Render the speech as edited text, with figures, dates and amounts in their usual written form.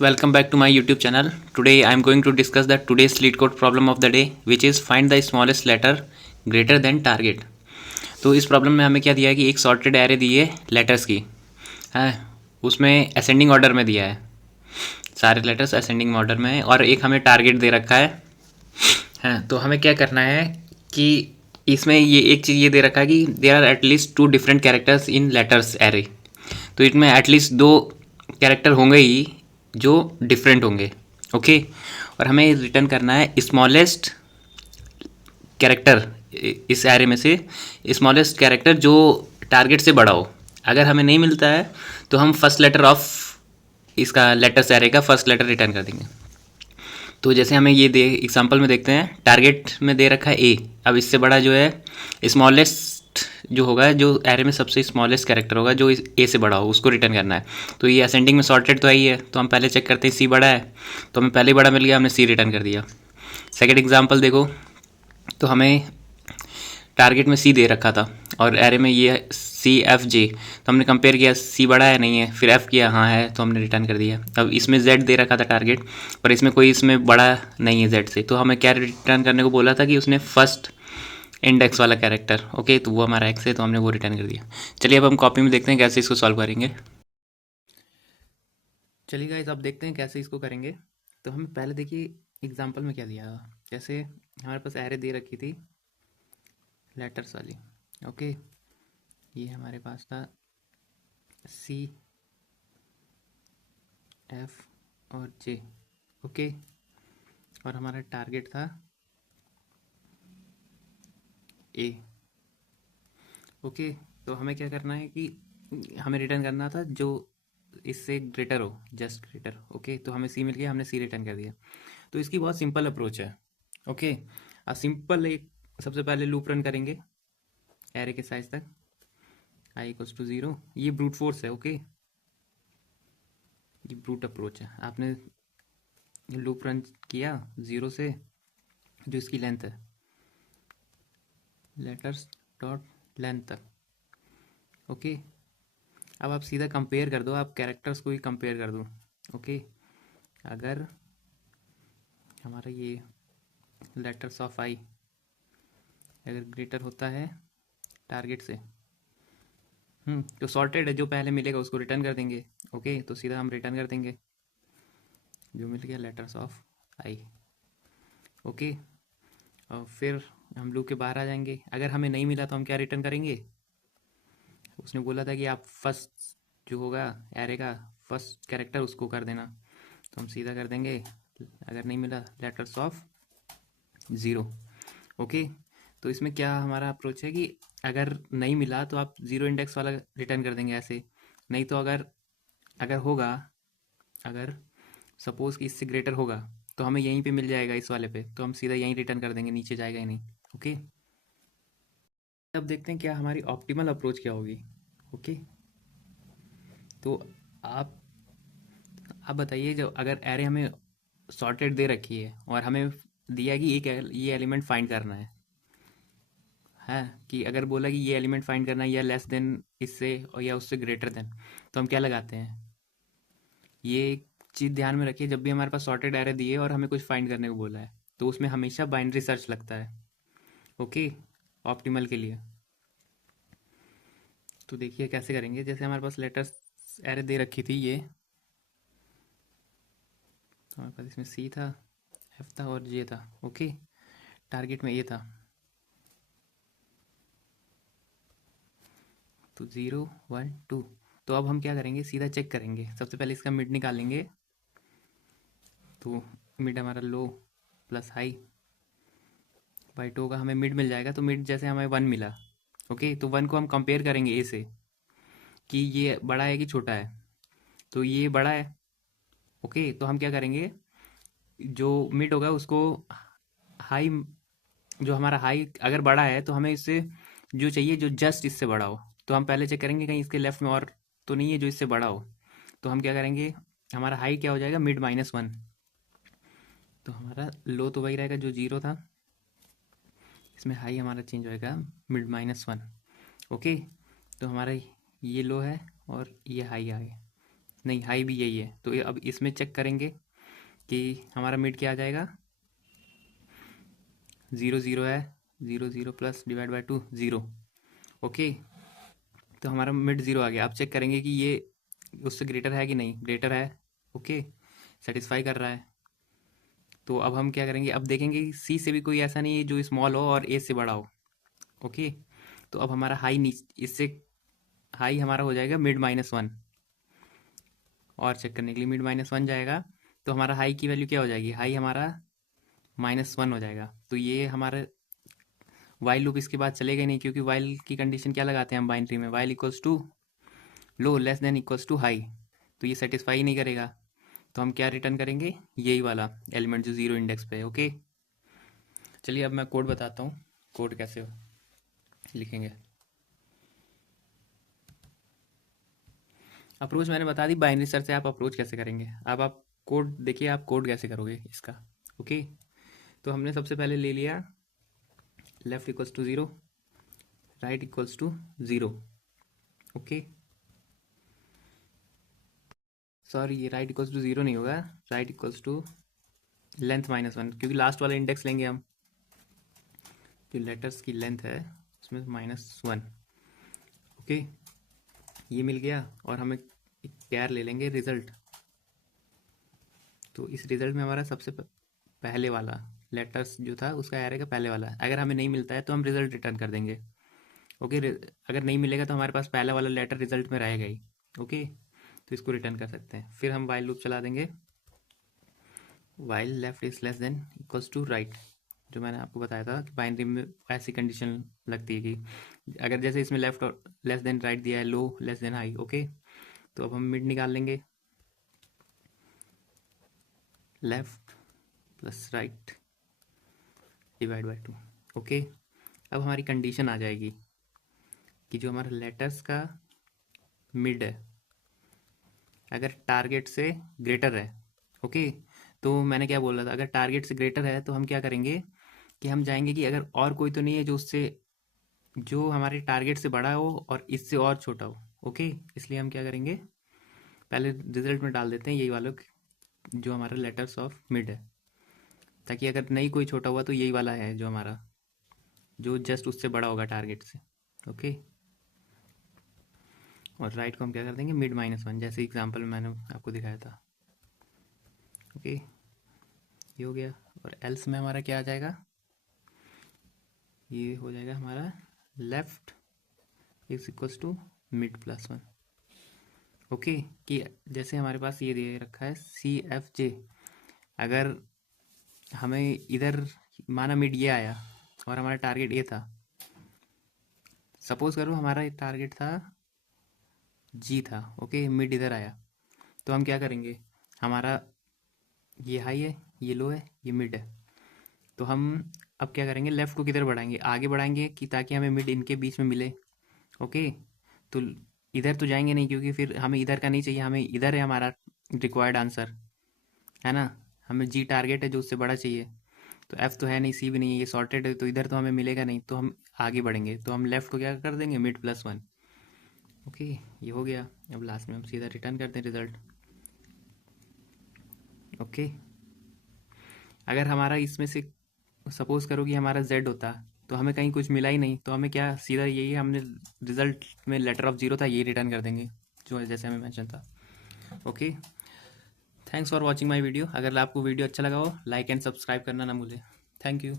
welcome back to my YouTube channel. Today I am going to discuss the today's LeetCode problem of the day, which is find the smallest letter greater than target. तो इस problem में हमें क्या दिया है कि एक sorted array दी है लेटर्स की है, उसमें असेंडिंग ऑर्डर में दिया है, सारे लेटर्स असेंडिंग ऑर्डर में है और एक हमें टारगेट दे रखा है। तो हमें क्या करना है कि इसमें ये एक चीज़ ये दे रखा है कि there are at least 2 different characters in letters array. तो इसमें एटलीस्ट 2 कैरेक्टर होंगे ही जो डिफरेंट होंगे। ओके, और हमें रिटर्न करना है स्मॉलेस्ट कैरेक्टर इस एरे में से, स्मॉलेस्ट कैरेक्टर जो टारगेट से बड़ा हो। अगर हमें नहीं मिलता है तो हम फर्स्ट लेटर ऑफ इसका लेटर्स एरे का फर्स्ट लेटर रिटर्न कर देंगे। तो जैसे हमें ये दे एग्जांपल में देखते हैं, टारगेट में दे रखा है ए। अब इससे बड़ा जो है स्मॉलेस्ट जो होगा, जो एरे में सबसे स्मॉलेस्ट कैरेक्टर होगा जो ए से बड़ा हो, उसको रिटर्न करना है। तो ये असेंडिंग में सॉर्टेड तो है ही है, तो हम पहले चेक करते हैं सी बड़ा है, तो हमें पहले ही बड़ा मिल गया, हमने सी रिटर्न कर दिया। सेकेंड एग्जाम्पल देखो, तो हमें टारगेट में सी दे रखा था और एरे में ये सी एफ जे, तो हमने कंपेयर किया सी बड़ा है नहीं है, फिर एफ किया हाँ है, तो हमने रिटर्न कर दिया। अब इसमें जेड दे रखा था टारगेट, पर इसमें कोई इसमें बड़ा नहीं है जेड से, तो हमें क्या रिटर्न करने को बोला था कि उसने फर्स्ट इंडेक्स वाला कैरेक्टर। ओके, तो वो हमारा एक्स है, तो हमने वो रिटर्न कर दिया। चलिए अब हम कॉपी में देखते हैं कैसे इसको सॉल्व करेंगे। चलिए गाइस, अब देखते हैं कैसे इसको करेंगे। तो हमें पहले देखिए एग्जाम्पल में क्या दिया। जैसे हमारे पास एरे दे रखी थी लेटर्स वाली। ओके, ये हमारे पास था सी एफ और जे। ओके, और हमारा टारगेट था ए। ओके, तो हमें क्या करना है कि हमें रिटर्न करना था जो इससे ग्रेटर हो, जस्ट ग्रेटर। ओके, तो हमें सी मिल गया, हमने सी रिटर्न कर दिया। तो इसकी बहुत सिंपल अप्रोच है। ओके, सिंपल एक सबसे पहले लूप रन करेंगे एरे के साइज तक आई इक्वल्स टू 0। ये ब्रूट फोर्स है। ओके, ये ब्रूट अप्रोच है। आपने लूप रन किया 0 से जो इसकी लेंथ है लेटर्स डॉट लेंथ तक। ओके, अब आप सीधा कंपेयर कर दो, आप कैरेक्टर्स को ही कंपेयर कर दो। ओके, अगर हमारा ये लेटर्स ऑफ आई अगर ग्रेटर होता है टारगेट से, तो सॉर्टेड है, जो पहले मिलेगा उसको रिटर्न कर देंगे। ओके, तो सीधा हम रिटर्न कर देंगे जो मिल गया लेटर्स ऑफ आई। ओके, और फिर हम लूप के बाहर आ जाएंगे। अगर हमें नहीं मिला तो हम क्या रिटर्न करेंगे, उसने बोला था कि आप फर्स्ट जो होगा एरे का फर्स्ट कैरेक्टर उसको कर देना, तो हम सीधा कर देंगे अगर नहीं मिला लेटर्स ऑफ 0। ओके, तो इसमें क्या हमारा अप्रोच है कि अगर नहीं मिला तो आप 0 इंडेक्स वाला रिटर्न कर देंगे ऐसे। नहीं तो अगर अगर होगा, अगर सपोज कि इससे ग्रेटर होगा तो हमें यहीं पे मिल जाएगा इस वाले पे, तो हम सीधा यहीं रिटर्न कर देंगे, नीचे जाएगा ही नहीं। ओके, अब देखते हैं क्या हमारी ऑप्टिमल अप्रोच क्या होगी। ओके, तो आप आप बताइए, जब अगर एरे हमें सॉर्टेड दे रखी है और हमें दिया कि ये एलिमेंट फाइंड करना है कि अगर बोला कि ये एलिमेंट फाइंड करना है या लेस देन इससे और या उससे ग्रेटर देन, तो हम क्या लगाते हैं। ये एक चीज़ ध्यान में रखिए, जब भी हमारे पास सॉर्टेड एरे दिए और हमें कुछ फाइंड करने को बोला है तो उसमें हमेशा बाइनरी सर्च लगता है। ओके, ऑप्टिमल के लिए। तो देखिए कैसे करेंगे। जैसे हमारे पास लेटर्स एरे दे रखी थी ये, तो हमारे पास इसमें सी था, एफ था और जे था। ओके, टारगेट में ये था, तो 0 1 2। तो अब हम क्या करेंगे, सीधा चेक करेंगे। सबसे पहले इसका मिड निकालेंगे, तो मिड हमारा लो प्लस हाई बाई 2 का हमें मिड मिल जाएगा। तो मिड जैसे हमें 1 मिला। ओके, तो 1 को हम कंपेयर करेंगे ए से कि ये बड़ा है कि छोटा है, तो ये बड़ा है। ओके, तो हम क्या करेंगे, जो मिड होगा उसको हाई, जो हमारा हाई अगर बड़ा है तो हमें इससे जो चाहिए जो जस्ट इससे बड़ा हो, तो हम पहले चेक करेंगे कहीं इसके लेफ्ट में और तो नहीं है जो इससे बड़ा हो। तो हम क्या करेंगे, हमारा हाई क्या हो जाएगा, मिड -1। तो हमारा लो तो वही रहेगा जो 0 था, इसमें हाई हमारा चेंज होएगा मिड -1। ओके, तो हमारा ये लो है और ये हाई आ गया। नहीं, हाई भी यही है। तो अब इसमें चेक करेंगे कि हमारा मिड क्या आ जाएगा। 0 0 है, 0 0 प्लस डिवाइड बाई 2 0। ओके, तो हमारा मिड 0 आ गया। अब चेक करेंगे कि ये उससे ग्रेटर है कि नहीं। ग्रेटर है, ओके, सेटिस्फाई कर रहा है। तो अब हम क्या करेंगे, अब देखेंगे सी से भी कोई ऐसा नहीं है जो स्मॉल हो और ए से बड़ा हो। ओके, तो अब हमारा हाई इससे हाई हमारा हो जाएगा मिड -1। और चेक करने के लिए मिड -1 जाएगा, तो हमारा हाई की वैल्यू क्या हो जाएगी, हाई हमारा -1 हो जाएगा। तो ये हमारा वाइल लूप इसके बाद चलेगा ही नहीं, क्योंकि वाइल की कंडीशन क्या लगाते हैं हम बाइनरी में, while equals to low less than equals to high. तो ये सेटिस्फाई नहीं करेगा, तो हम क्या रिटर्न करेंगे, यही वाला एलिमेंट जो 0 इंडेक्स पे है। ओके, चलिए अब मैं कोड बताता हूँ, कोड कैसे लिखेंगे। अप्रोच मैंने बता दी, बाइनरी सर्च से आप अप्रोच कैसे करेंगे। अब आप कोड देखिए, आप कोड कैसे करोगे इसका। ओके, तो हमने सबसे पहले ले लिया left equals to 0, right equals to 0। Okay, sorry, ये राइट इक्वल्स टू 0 नहीं होगा, राइट इक्वल्स टू लेंथ -1, क्योंकि लास्ट वाला इंडेक्स लेंगे हम, जो लेटर्स की लेंथ है उसमें -1। ओके, ये मिल गया। और हम एक कैर ले लेंगे रिजल्ट। तो इस रिजल्ट में हमारा सबसे पहले वाला लेटर्स जो था उसका एरे का पहले वाला, अगर हमें नहीं मिलता है तो हम रिजल्ट रिटर्न कर देंगे। ओके, अगर नहीं मिलेगा तो हमारे पास पहला वाला लेटर रिजल्ट में रहेगा ही। ओके, तो इसको रिटर्न कर सकते हैं। फिर हम वाइल लूप चला देंगे, while left is less than equals to right, जो मैंने आपको बताया था कि बाइनरी में ऐसी कंडीशन लगती है कि अगर जैसे इसमें लेफ्ट और लेस देन राइट दिया है, लो लेस देन हाई। ओके, तो अब हम मिड निकाल लेंगे, left plus right divide by 2। Okay, अब हमारी कंडीशन आ जाएगी कि जो हमारा लेटर्स का मिड है अगर टारगेट से ग्रेटर है। ओके, तो मैंने क्या बोला था, अगर टारगेट से ग्रेटर है तो हम क्या करेंगे कि हम जाएंगे कि अगर और कोई तो नहीं है जो उससे जो हमारे टारगेट से बड़ा हो और इससे और छोटा हो। ओके, इसलिए हम क्या करेंगे, पहले रिजल्ट में डाल देते हैं यही वाला जो हमारा लेटर्स ऑफ मिड है, ताकि अगर नहीं कोई छोटा हुआ तो यही वाला है जो हमारा जो जस्ट उससे बड़ा होगा टारगेट से। ओके, और राइट को हम क्या कर देंगे, मिड -1, जैसे एग्जांपल मैंने आपको दिखाया था। ओके, ये हो गया। और एल्स में हमारा क्या आ जाएगा, ये हो जाएगा हमारा left is equals to mid +1। Okay, कि जैसे हमारे पास ये दे रखा है CFJ, अगर हमें इधर माना मिड ये आया और हमारा टारगेट ये था, सपोज करो हमारा टारगेट था G था। ओके, मिड इधर आया, तो हम क्या करेंगे, हमारा ये हाई है, ये लो है, ये मिड है, तो हम अब क्या करेंगे, लेफ्ट को किधर बढ़ाएंगे, आगे बढ़ाएंगे कि ताकि हमें मिड इनके बीच में मिले। ओके, तो इधर तो जाएंगे नहीं, क्योंकि फिर हमें इधर का नहीं चाहिए, हमें इधर है हमारा रिक्वायर्ड आंसर, है ना। हमें G टारगेट है जो उससे बड़ा चाहिए, तो F तो है नहीं, C भी नहीं है, ये सॉर्टेड है, तो इधर तो हमें मिलेगा नहीं, तो हम आगे बढ़ेंगे, तो हम लेफ्ट को क्या कर देंगे, मिड +1। ओके, ये हो गया। अब लास्ट में हम सीधा रिटर्न करते हैं रिजल्ट। ओके, अगर हमारा इसमें से सपोज करो कि हमारा Z होता तो हमें कहीं कुछ मिला ही नहीं, तो हमें क्या सीधा यही हमने रिजल्ट में लेटर ऑफ 0 था यही रिटर्न कर देंगे, जो जैसे हमें मेंशन था। Okay, thanks for watching my video. अगर आपको वीडियो अच्छा लगा हो, लाइक एंड सब्सक्राइब करना ना भूलें। Thank you.